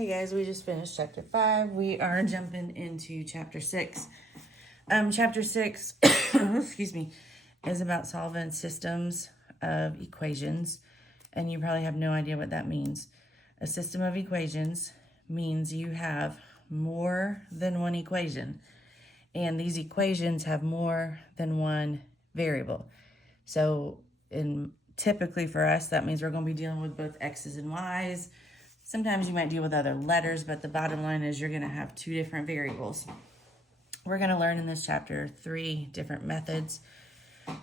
Hey guys, we just finished chapter 5. We are jumping into chapter 6. Chapter 6, excuse me, is about solving systems of equations. And you probably have no idea what that means. A system of equations means you have more than one equation. And these equations have more than one variable. So typically for us, that means we're going to be dealing with both x's and y's. Sometimes you might deal with other letters, but the bottom line is you're going to have two different variables. We're going to learn in this chapter 3 different methods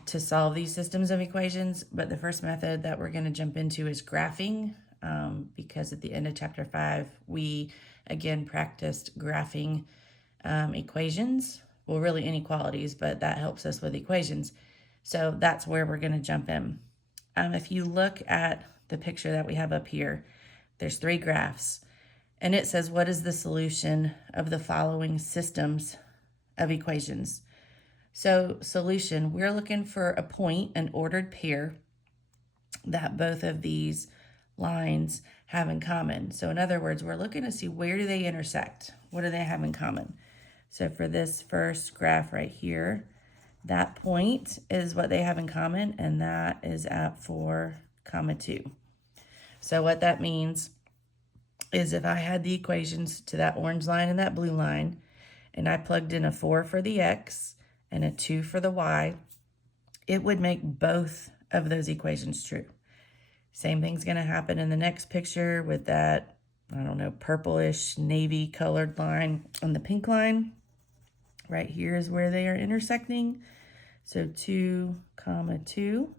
to solve these systems of equations. But the first method that we're going to jump into is graphing, because at the end of chapter 5, we again practiced graphing equations. Well, really inequalities, but that helps us with equations. So that's where we're going to jump in. If you look at the picture that we have up here, there's 3 graphs, and it says, what is the solution of the following systems of equations? So solution, we're looking for a point, an ordered pair, that both of these lines have in common. So in other words, we're looking to see where do they intersect? What do they have in common? So for this first graph right here, that point is what they have in common, and that is at 4, 2. So what that means is if I had the equations to that orange line and that blue line, and I plugged in a 4 for the x and a 2 for the y, it would make both of those equations true. Same thing's going to happen in the next picture with that, I don't know, purplish navy colored line on the pink line. Right here is where they are intersecting. So 2, 2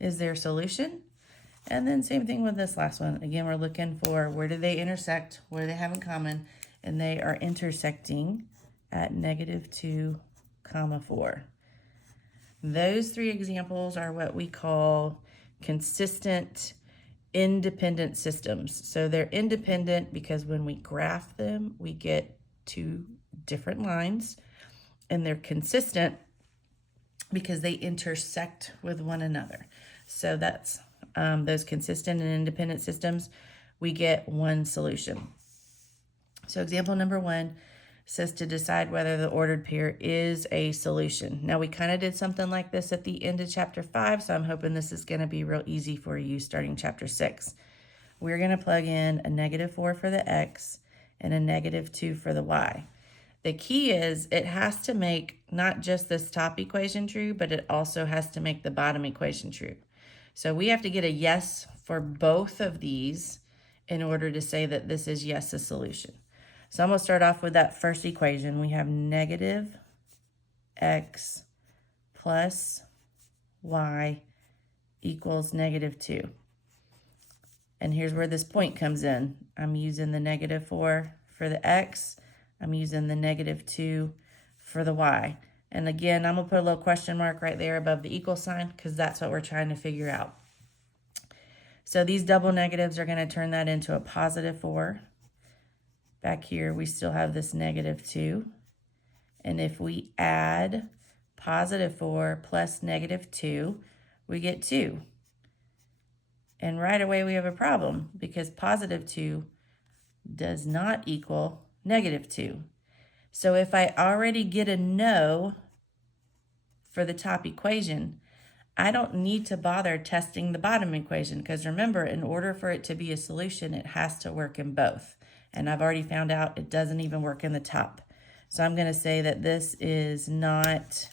is their solution. And then same thing with this last one. Again, we're looking for where do they intersect, what do they have in common, and they are intersecting at -2, 4. Those 3 examples are what we call consistent independent systems. So they're independent because when we graph them, we get 2 different lines, and they're consistent because they intersect with one another. So that's those consistent and independent systems, we get one solution. So example number 1 says to decide whether the ordered pair is a solution. Now we kind of did something like this at the end of chapter 5, so I'm hoping this is going to be real easy for you starting chapter 6. We're going to plug in a -4 for the x and a -2 for the y. The key is it has to make not just this top equation true, but it also has to make the bottom equation true. So we have to get a yes for both of these in order to say that this is yes, a solution. So I'm going to start off with that first equation. We have -x plus y equals -2. And here's where this point comes in. I'm using the -4 for the x. I'm using the -2 for the y. And again, I'm going to put a little question mark right there above the equal sign because that's what we're trying to figure out. So these double negatives are going to turn that into a +4. Back here, we still have this -2. And if we add +4 plus -2, we get 2. And right away, we have a problem because +2 does not equal -2. So if I already get a no for the top equation, I don't need to bother testing the bottom equation because remember, in order for it to be a solution, it has to work in both. And I've already found out it doesn't even work in the top. So I'm going to say that this is not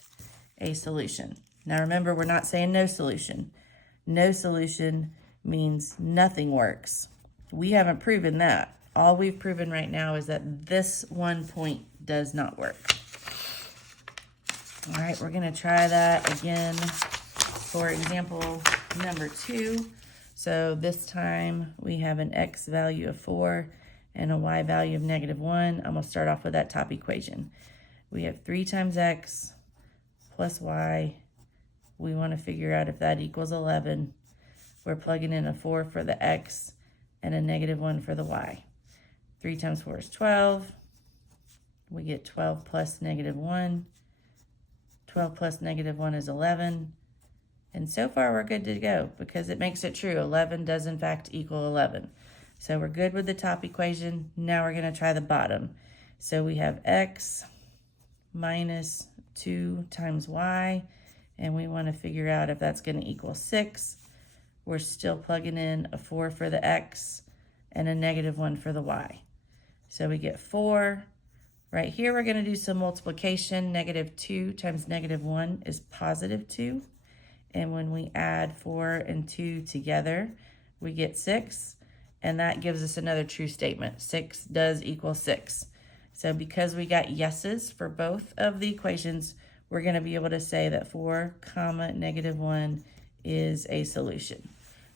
a solution. Now remember, we're not saying no solution. No solution means nothing works. We haven't proven that. All we've proven right now is that this one point does not work. All right, we're going to try that again for example number 2. So this time we have an x value of 4 and a y value of -1. I'm going to start off with that top equation. We have 3 times x plus y. We want to figure out if that equals 11. We're plugging in a 4 for the x and a -1 for the y. 3 times 4 is 12. We get 12 plus -1. 12 plus -1 is 11. And so far we're good to go because it makes it true. 11 does in fact equal 11. So we're good with the top equation. Now we're going to try the bottom. So we have x minus 2 times y, and we want to figure out if that's going to equal 6. We're still plugging in a 4 for the x and a -1 for the y. So we get 4. Right here, we're going to do some multiplication. -2 times -1 is +2. And when we add 4 and 2 together, we get 6. And that gives us another true statement. 6 does equal 6. So because we got yeses for both of the equations, we're going to be able to say that 4, -1 is a solution.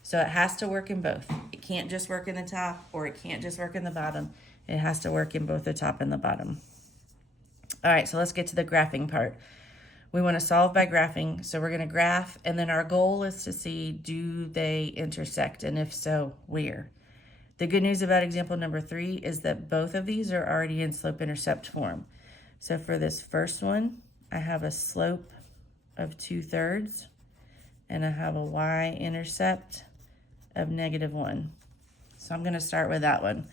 So it has to work in both. It can't just work in the top, or it can't just work in the bottom. It has to work in both the top and the bottom. All right, so let's get to the graphing part. We want to solve by graphing. So we're going to graph, and then our goal is to see, do they intersect? And if so, where? The good news about example number 3 is that both of these are already in slope-intercept form. So for this first one, I have a slope of 2/3, and I have a y-intercept of -1. So I'm going to start with that one.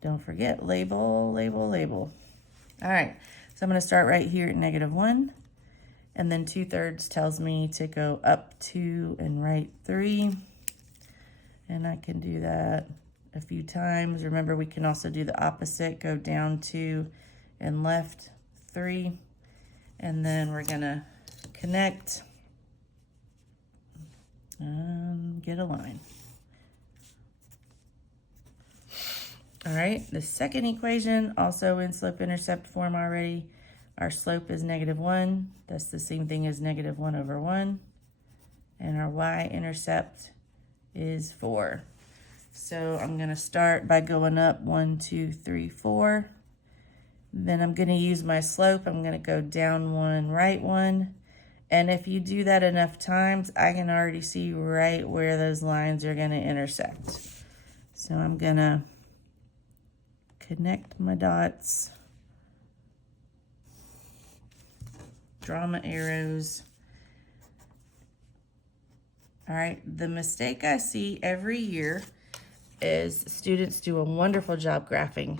Don't forget, label, label, label. All right, so I'm going to start right here at -1, and then 2/3 tells me to go up 2 and right 3. And I can do that a few times. Remember, we can also do the opposite, go down 2 and left 3. And then we're gonna connect and get a line. All right, the second equation, also in slope-intercept form already. Our slope is -1. That's the same thing as -1/1. And our y-intercept is 4. So I'm going to start by going up 1, 2, 3, 4. Then I'm going to use my slope. I'm going to go down 1, right 1. And if you do that enough times, I can already see right where those lines are going to intersect. So I'm going to connect my dots, draw my arrows. All right, the mistake I see every year is students do a wonderful job graphing,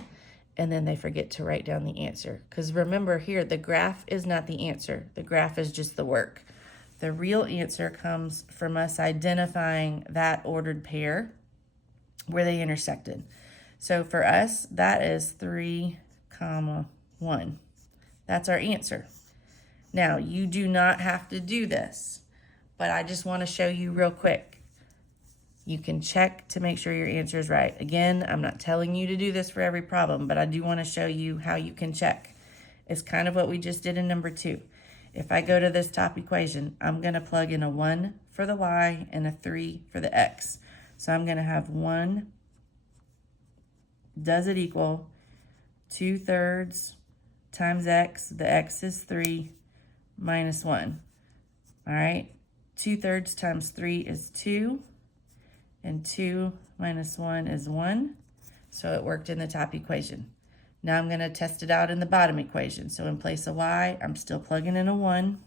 and then they forget to write down the answer. Because remember here, the graph is not the answer. The graph is just the work. The real answer comes from us identifying that ordered pair where they intersected. So for us, that is 3, 1. That's our answer. Now, you do not have to do this, but I just want to show you real quick. You can check to make sure your answer is right. Again, I'm not telling you to do this for every problem, but I do want to show you how you can check. It's kind of what we just did in number 2. If I go to this top equation, I'm going to plug in a 1 for the y and a 3 for the x. So I'm going to have 1, does it equal 2/3 times x, the x is 3, minus 1. All right, 2/3 times 3 is 2, and 2 minus 1 is 1. So it worked in the top equation. Now I'm going to test it out in the bottom equation. So in place of y, I'm still plugging in a 1.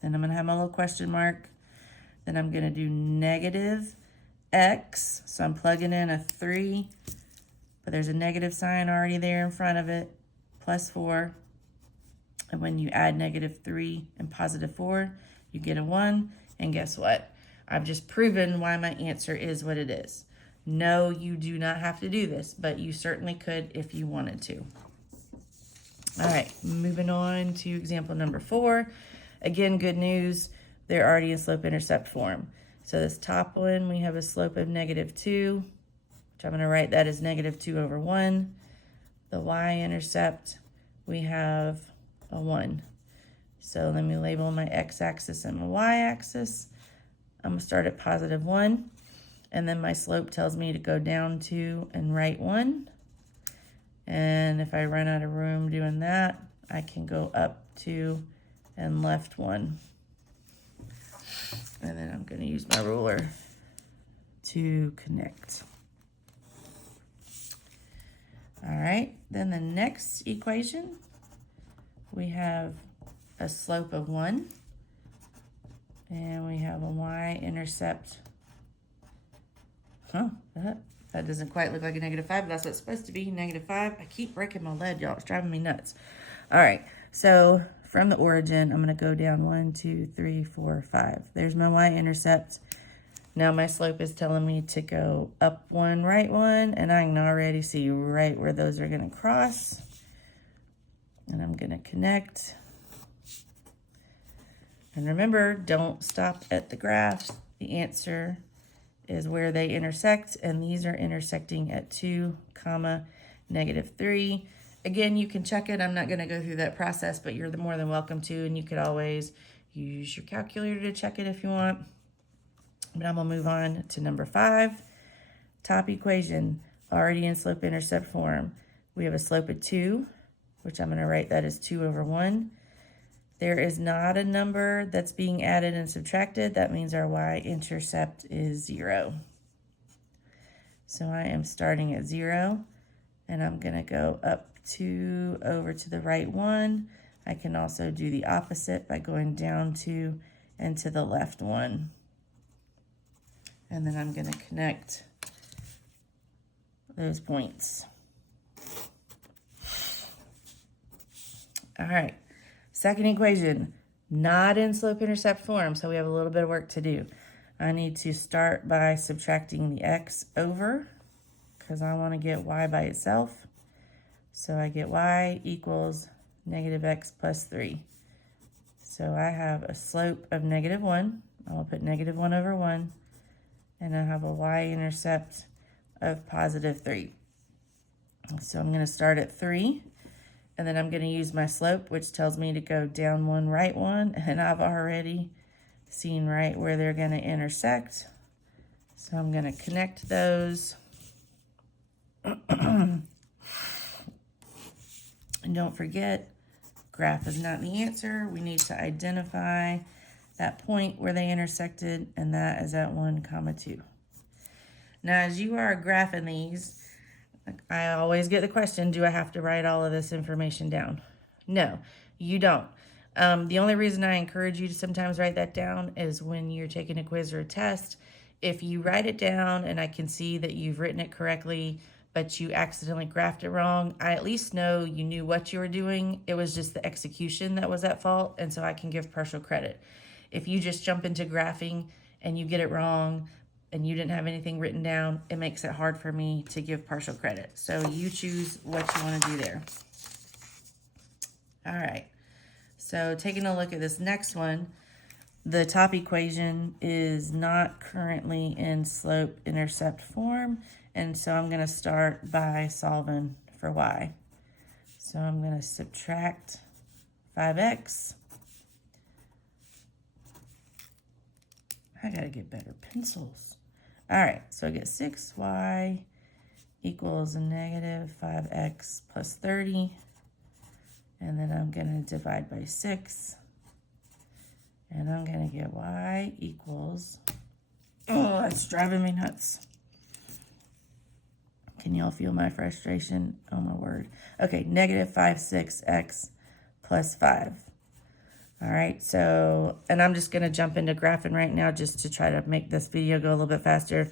Then I'm going to have my little question mark. Then I'm going to do negative x. So I'm plugging in a 3, but there's a negative sign already there in front of it, plus 4. And when you add -3 and positive 4, you get a 1. And guess what? I've just proven why my answer is what it is. No, you do not have to do this, but you certainly could if you wanted to. All right, moving on to example number 4. Again, good news. They're already in slope-intercept form. So this top one, we have a slope of -2, which I'm going to write that as -2/1. The y-intercept, we have a 1. So let me label my x-axis and my y-axis. I'm going to start at positive 1. And then my slope tells me to go down 2 and right 1. And if I run out of room doing that, I can go up 2 and left 1. And then I'm going to use my ruler to connect. All right, then the next equation, we have a slope of 1. And we have a y-intercept. That That doesn't quite look like a -5, but that's what it's supposed to be, -5. I keep breaking my lead, y'all. It's driving me nuts. All right, so from the origin, I'm going to go down 1, 2, 3, 4, 5. There's my y-intercept. Now my slope is telling me to go up 1, right 1, and I can already see right where those are going to cross. And I'm going to connect. And remember, don't stop at the graph. The answer is where they intersect, and these are intersecting at 2, -3. Again, you can check it. I'm not going to go through that process, but you're more than welcome to, and you could always use your calculator to check it if you want. But I'm going to move on to number 5. Top equation, already in slope-intercept form. We have a slope of 2, which I'm going to write that as 2 over 1. There is not a number that's being added and subtracted. That means our y-intercept is 0. So I am starting at 0, and I'm going to go up 2 over to the right 1. I can also do the opposite by going down 2 and to the left 1. And then I'm going to connect those points. All right. Second equation, not in slope-intercept form, so we have a little bit of work to do. I need to start by subtracting the x over, because I want to get y by itself. So I get y equals -x plus 3. So I have a slope of -1. I'll put -1 over 1, and I have a y-intercept of +3. So I'm going to start at 3. And then I'm going to use my slope, which tells me to go down 1, right 1. And I've already seen right where they're going to intersect. So I'm going to connect those. And don't forget, graph is not the answer. We need to identify that point where they intersected, and that is at 1, 2. Now, as you are graphing these, I always get the question, do I have to write all of this information down? No, you don't. The only reason I encourage you to sometimes write that down is when you're taking a quiz or a test. If you write it down and I can see that you've written it correctly, but you accidentally graphed it wrong, I at least know you knew what you were doing. It was just the execution that was at fault, and so I can give partial credit. If you just jump into graphing and you get it wrong, and you didn't have anything written down, it makes it hard for me to give partial credit. So you choose what you want to do there. All right, so taking a look at this next one, the top equation is not currently in slope-intercept form, and so I'm going to start by solving for y. So I'm going to subtract 5x. I got to get better pencils. All right, so I get 6y equals -5x plus 30. And then I'm going to divide by 6. And I'm going to get y equals, oh, that's driving me nuts. Can y'all feel my frustration? Oh, my word. Okay, -5/6x plus 5. All right, so, and I'm just going to jump into graphing right now just to try to make this video go a little bit faster.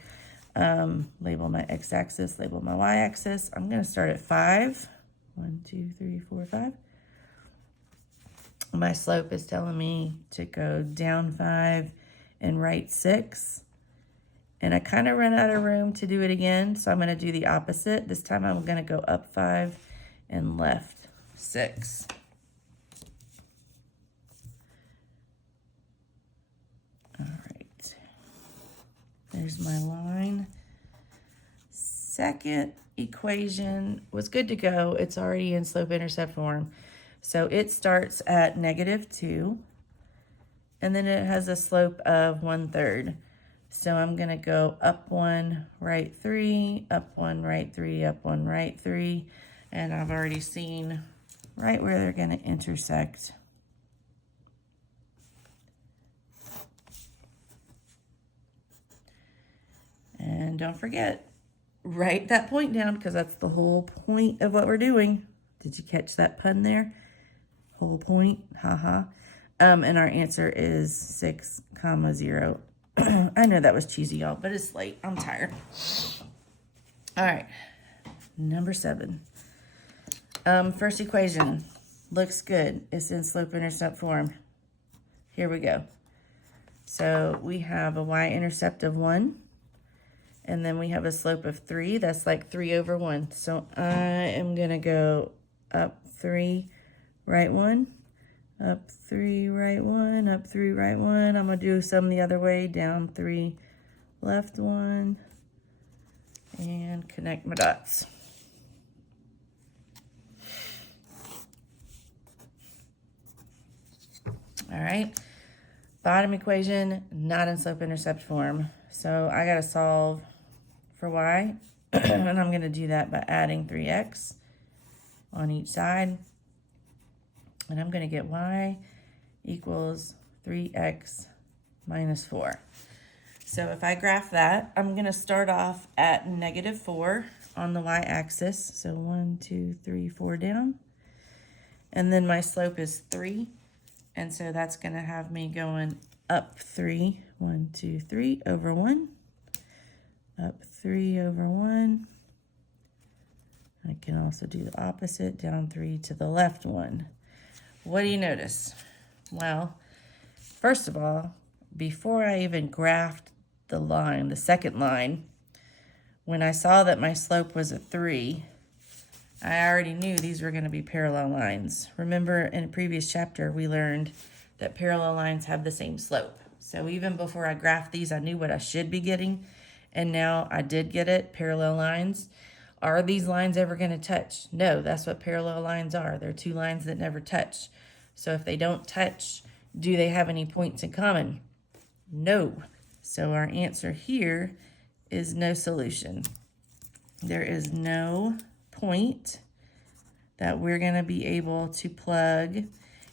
Label my x-axis, label my y-axis. I'm going to start at 5. 1, 2, 3, 4, 5. My slope is telling me to go down 5 and right 6. And I kind of ran out of room to do it again, so I'm going to do the opposite. This time I'm going to go up 5 and left 6. All right, there's my line. Second equation was good to go. It's already in slope-intercept form. So it starts at -2, and then it has a slope of 1/3. So I'm going to go up 1, right 3, up 1, right 3, up 1, right 3, and I've already seen right where they're going to intersect. And don't forget, write that point down because that's the whole point of what we're doing. Did you catch that pun there? Whole point, haha. And our answer is 6, 0. I know that was cheesy, y'all, but it's late. I'm tired. All right, number 7. First equation looks good. It's in slope-intercept form. Here we go. So we have a y-intercept of 1, and then we have a slope of 3. That's like 3 over 1. So I am going to go up 3, right 1, up 3, right 1, up 3, right 1. I'm going to do some the other way, down 3, left 1, and connect my dots. All right, bottom equation, not in slope-intercept form. So I got to solve for y, and I'm going to do that by adding 3x on each side. And I'm going to get y equals 3x minus 4. So if I graph that, I'm going to start off at -4 on the y-axis. So 1, 2, 3, 4 down. And then my slope is 3. And so that's going to have me going up 3, 1, 2, 3 over 1, up 3 over 1. I can also do the opposite, down 3 to the left 1. What do you notice? Well, first of all, before I even graphed the line, the second line, when I saw that my slope was a 3, I already knew these were going to be parallel lines. Remember in a previous chapter, we learned that parallel lines have the same slope. So even before I graphed these, I knew what I should be getting. And now I did get it, parallel lines. Are these lines ever going to touch? No, that's what parallel lines are. They're 2 lines that never touch. So if they don't touch, do they have any points in common? No. So our answer here is no solution. There is no point that we're going to be able to plug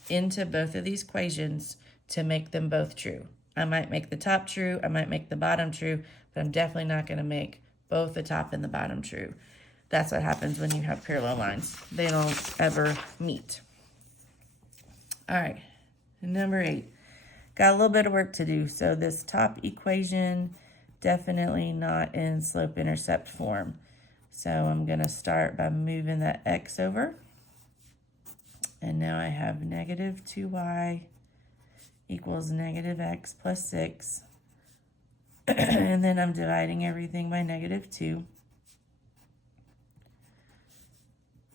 into both of these equations to make them both true. I might make the top true, I might make the bottom true, but I'm definitely not going to make both the top and the bottom true. That's what happens when you have parallel lines. They don't ever meet. All right, number 8. Got a little bit of work to do. So this top equation, definitely not in slope-intercept form. So I'm going to start by moving that x over. And now I have -2y equals -x plus 6. And then I'm dividing everything by -2.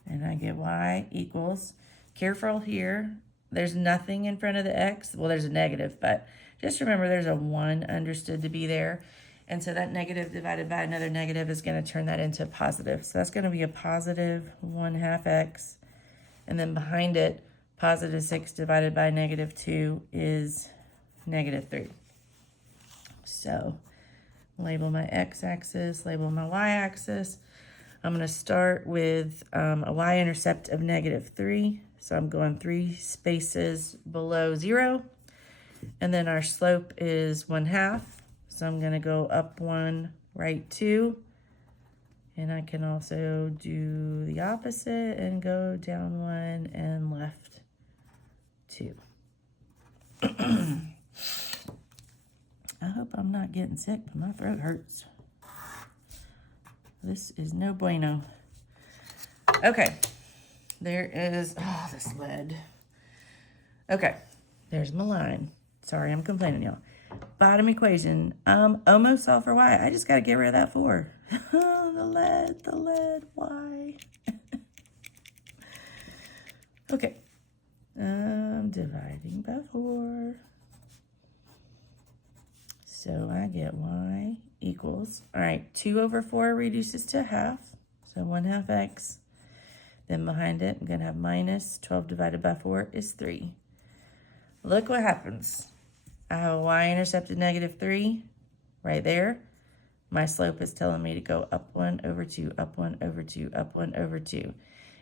And I get y equals, careful here, there's nothing in front of the x. Well, there's a negative, but just remember there's a 1 understood to be there. And so that negative divided by another negative is going to turn that into a positive. So that's going to be a positive 1/2 x. And then behind it, positive 6 divided by -2 is -3. So label my x-axis, label my y-axis. I'm going to start with a y-intercept of -3. So I'm going 3 spaces below 0. And then our slope is 1/2. So I'm going to go up 1, right 2. And I can also do the opposite and go down 1 and left 2. I hope I'm not getting sick, but my throat hurts. This is no bueno. Okay, there is, oh, this lead. Okay, there's my line. Sorry, I'm complaining, y'all. Bottom equation, almost solved for y. I just got to get rid of that 4. the lead, why? Okay, dividing by 4. So I get y equals, all right, 2 over 4 reduces to 1/2. So 1/2 x. Then behind it, I'm going to have minus 12 divided by 4 is 3. Look what happens. I have a y-intercept of -3 right there. My slope is telling me to go up 1 over 2, up 1 over 2, up 1 over 2.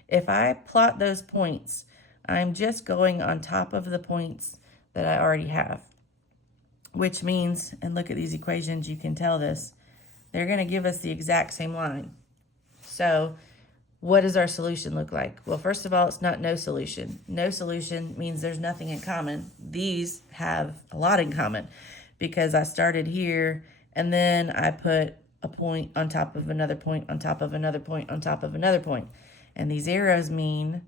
If I plot those points, I'm just going on top of the points that I already have. Which means, and look at these equations, you can tell this, they're going to give us the exact same line. So what does our solution look like? Well, first of all, it's not no solution. No solution means there's nothing in common. These have a lot in common because I started here and then I put a point on top of another point on top of another point on top of another point. And these arrows mean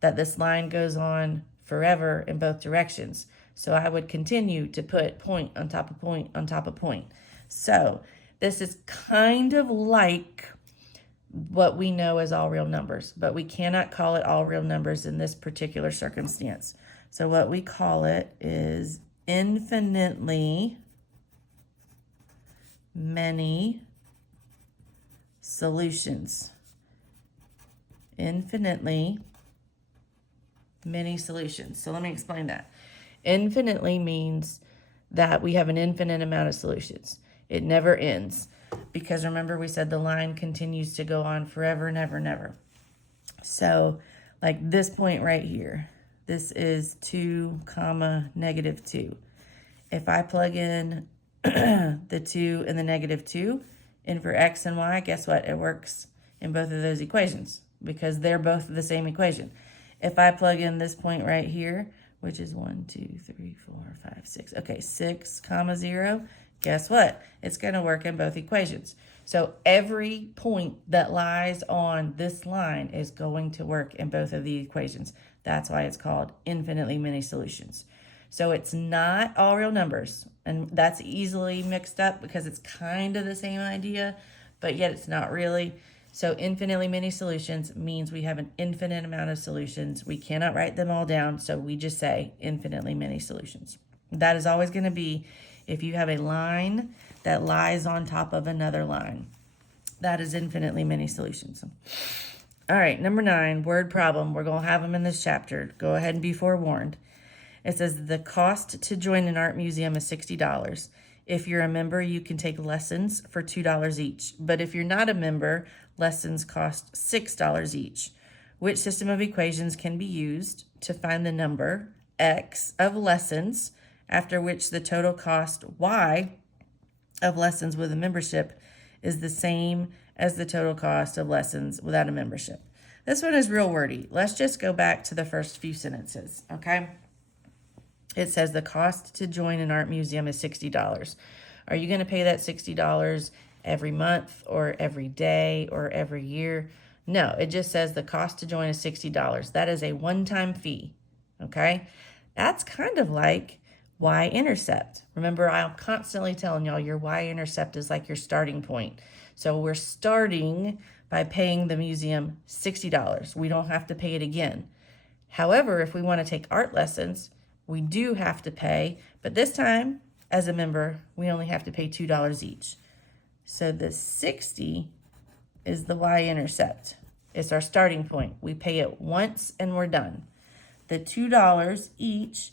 that this line goes on forever in both directions. So I would continue to put point on top of point on top of point. So this is kind of like what we know as all real numbers, but we cannot call it all real numbers in this particular circumstance. So what we call it is infinitely many solutions. Infinitely many solutions. So let me explain that. Infinitely means that we have an infinite amount of solutions. It never ends, because remember we said the line continues to go on forever and ever and ever. So like this point right here, this is 2 comma negative 2. If I plug in the 2 and the negative 2 in for x and y, guess what? It works in both of those equations because they're both the same equation. If I plug in this point right here, which is 1, 2, 3, 4, 5, 6. Okay, 6 comma 0. Guess what? It's going to work in both equations. So every point that lies on this line is going to work in both of the equations. That's why it's called infinitely many solutions. So it's not all real numbers, and that's easily mixed up because it's kind of the same idea, but yet it's not really. So infinitely many solutions means we have an infinite amount of solutions. We cannot write them all down, so we just say infinitely many solutions. That is always going to be if you have a line that lies on top of another line. That is infinitely many solutions. All right, number 9, word problem. We're going to have them in this chapter. Go ahead and be forewarned. It says the cost to join an art museum is $60. If you're a member, you can take lessons for $2 each. But if you're not a member, lessons cost $6 each. Which system of equations can be used to find the number x of lessons, after which the total cost y of lessons with a membership is the same as the total cost of lessons without a membership? This one is real wordy. Let's just go back to the first few sentences, okay? It says the cost to join an art museum is $60. Are you going to pay that $60 every month or every day or every year? No, it just says the cost to join is $60. That is a one-time fee, okay? That's kind of like y-intercept. Remember, I'm constantly telling y'all your y-intercept is like your starting point. So we're starting by paying the museum $60. We don't have to pay it again. However, if we want to take art lessons, we do have to pay, but this time, as a member, we only have to pay $2 each. So the 60 is the y-intercept. It's our starting point. We pay it once and we're done. The $2 each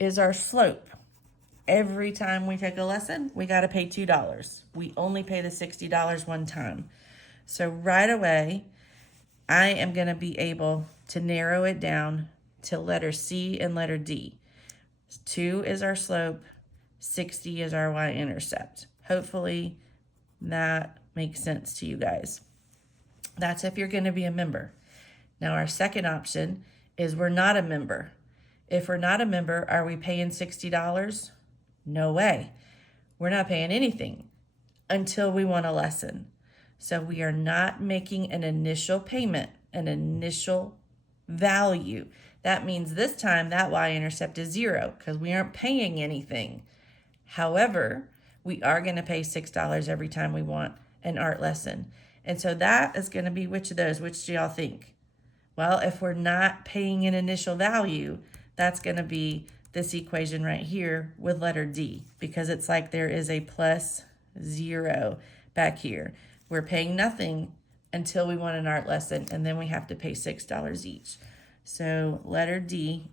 is our slope. Every time we take a lesson, we got to pay $2. We only pay the $60 one time. So right away, I am going to be able to narrow it down to letter C and letter D. 2 is our slope, 60 is our y-intercept. Hopefully that makes sense to you guys. That's if you're going to be a member. Now our second option is we're not a member. If we're not a member, are we paying $60? No way. We're not paying anything until we want a lesson. So we are not making an initial payment, an initial value. That means this time that y-intercept is 0 because we aren't paying anything. However, we are going to pay $6 every time we want an art lesson. And so that is going to be which of those? Which do y'all think? Well, if we're not paying an initial value, that's going to be this equation right here with letter D, because it's like there is a plus 0 back here. We're paying nothing until we want an art lesson, and then we have to pay $6 each. So letter D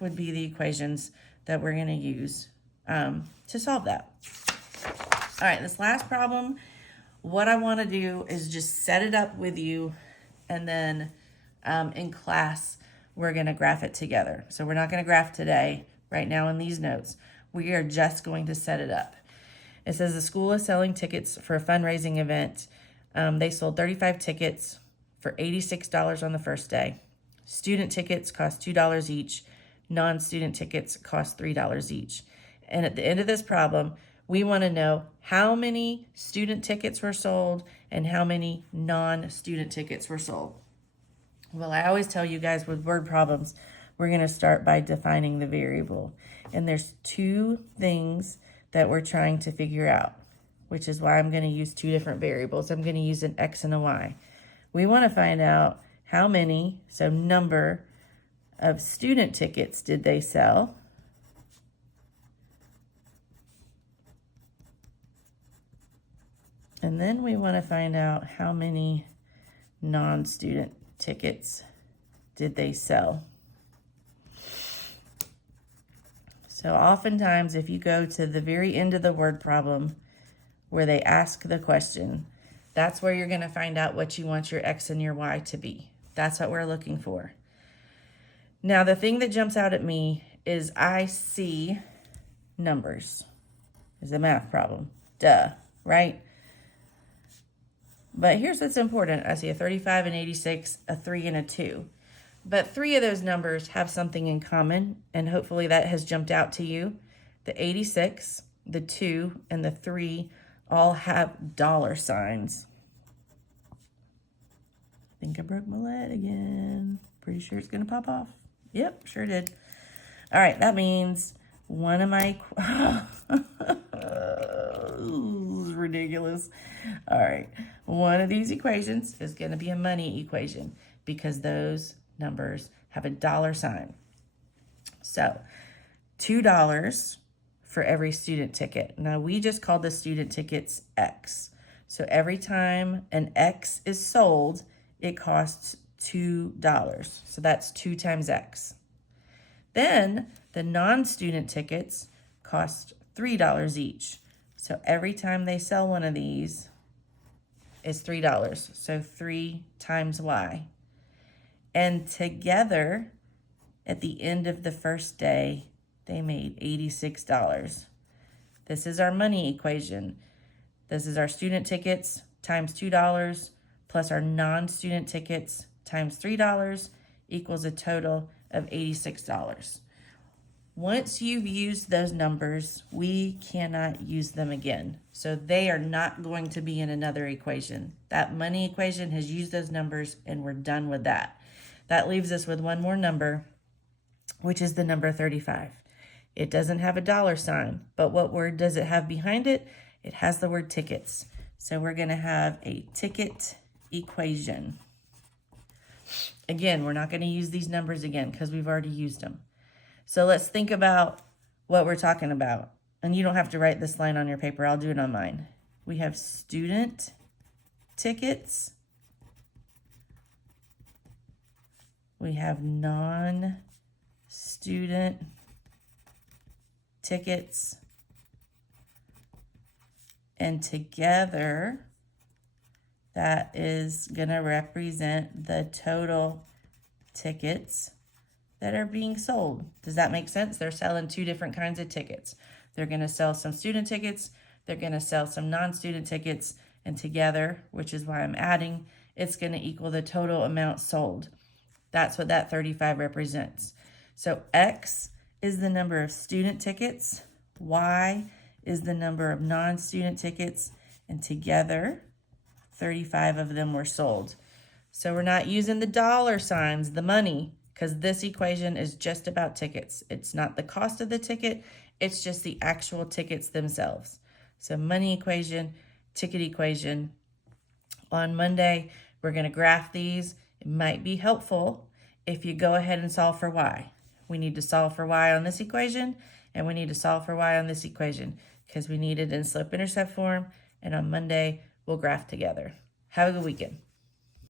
would be the equations that we're going to use to solve that. All right, this last problem, what I want to do is just set it up with you, and then in class, we're going to graph it together. So we're not going to graph today, right now in these notes. We are just going to set it up. It says the school is selling tickets for a fundraising event. They sold 35 tickets for $86 on the first day. Student tickets cost $2 each. Non-student tickets cost $3 each. And at the end of this problem, We want to know how many student tickets were sold and how many non-student tickets were sold. Well, I always tell you guys with word problems, we're going to start by defining the variable. And there's two things that we're trying to figure out, which is why I'm going to use two different variables. I'm going to use an X and a Y. We want to find out how many, so number of student tickets did they sell. And then we want to find out how many non-student tickets did they sell. So oftentimes, if you go to the very end of the word problem where they ask the question, that's where you're going to find out what you want your X and your Y to be. That's what we're looking for. Now, the thing that jumps out at me is I see numbers. It's a math problem. Duh, right? But here's what's important. I see a 35, an 86, a 3, and a 2. But three of those numbers have something in common, and hopefully that has jumped out to you. The 86, the 2, and the 3 all have dollar signs. I think I broke my lead again. Pretty sure it's going to pop off. Yep, sure did. All right, that means one of my... This is ridiculous. All right, one of these equations is going to be a money equation because those numbers have a dollar sign. So $2 for every student ticket. Now we just called the student tickets X. So every time an X is sold, it costs $2. So that's 2 times X. Then the non-student tickets cost $3 each. So every time they sell one of these is $3. So 3 times Y. And together, at the end of the first day, they made $86. This is our money equation. This is our student tickets times $2 plus our non-student tickets times $3 equals a total of $86. Once you've used those numbers, we cannot use them again. So they are not going to be in another equation. That money equation has used those numbers and we're done with that. That leaves us with one more number, which is the number 35. It doesn't have a dollar sign, but what word does it have behind it? It has the word tickets. So we're going to have a ticket equation. Again, we're not going to use these numbers again because we've already used them. So let's think about what we're talking about. And you don't have to write this line on your paper. I'll do it on mine. We have student tickets. We have non-student tickets. And together, that is going to represent the total tickets that are being sold. Does that make sense? They're selling two different kinds of tickets. They're going to sell some student tickets. They're going to sell some non-student tickets. And together, which is why I'm adding, it's going to equal the total amount sold. That's what that 35 represents. So X is the number of student tickets. Y is the number of non-student tickets. And together, 35 of them were sold. So we're not using the dollar signs, the money, because this equation is just about tickets. It's not the cost of the ticket. It's just the actual tickets themselves. So money equation, ticket equation. On Monday, we're going to graph these. It might be helpful if you go ahead and solve for Y. We need to solve for Y on this equation, and we need to solve for Y on this equation because we need it in slope-intercept form. And on Monday, we'll graph together. Have a good weekend.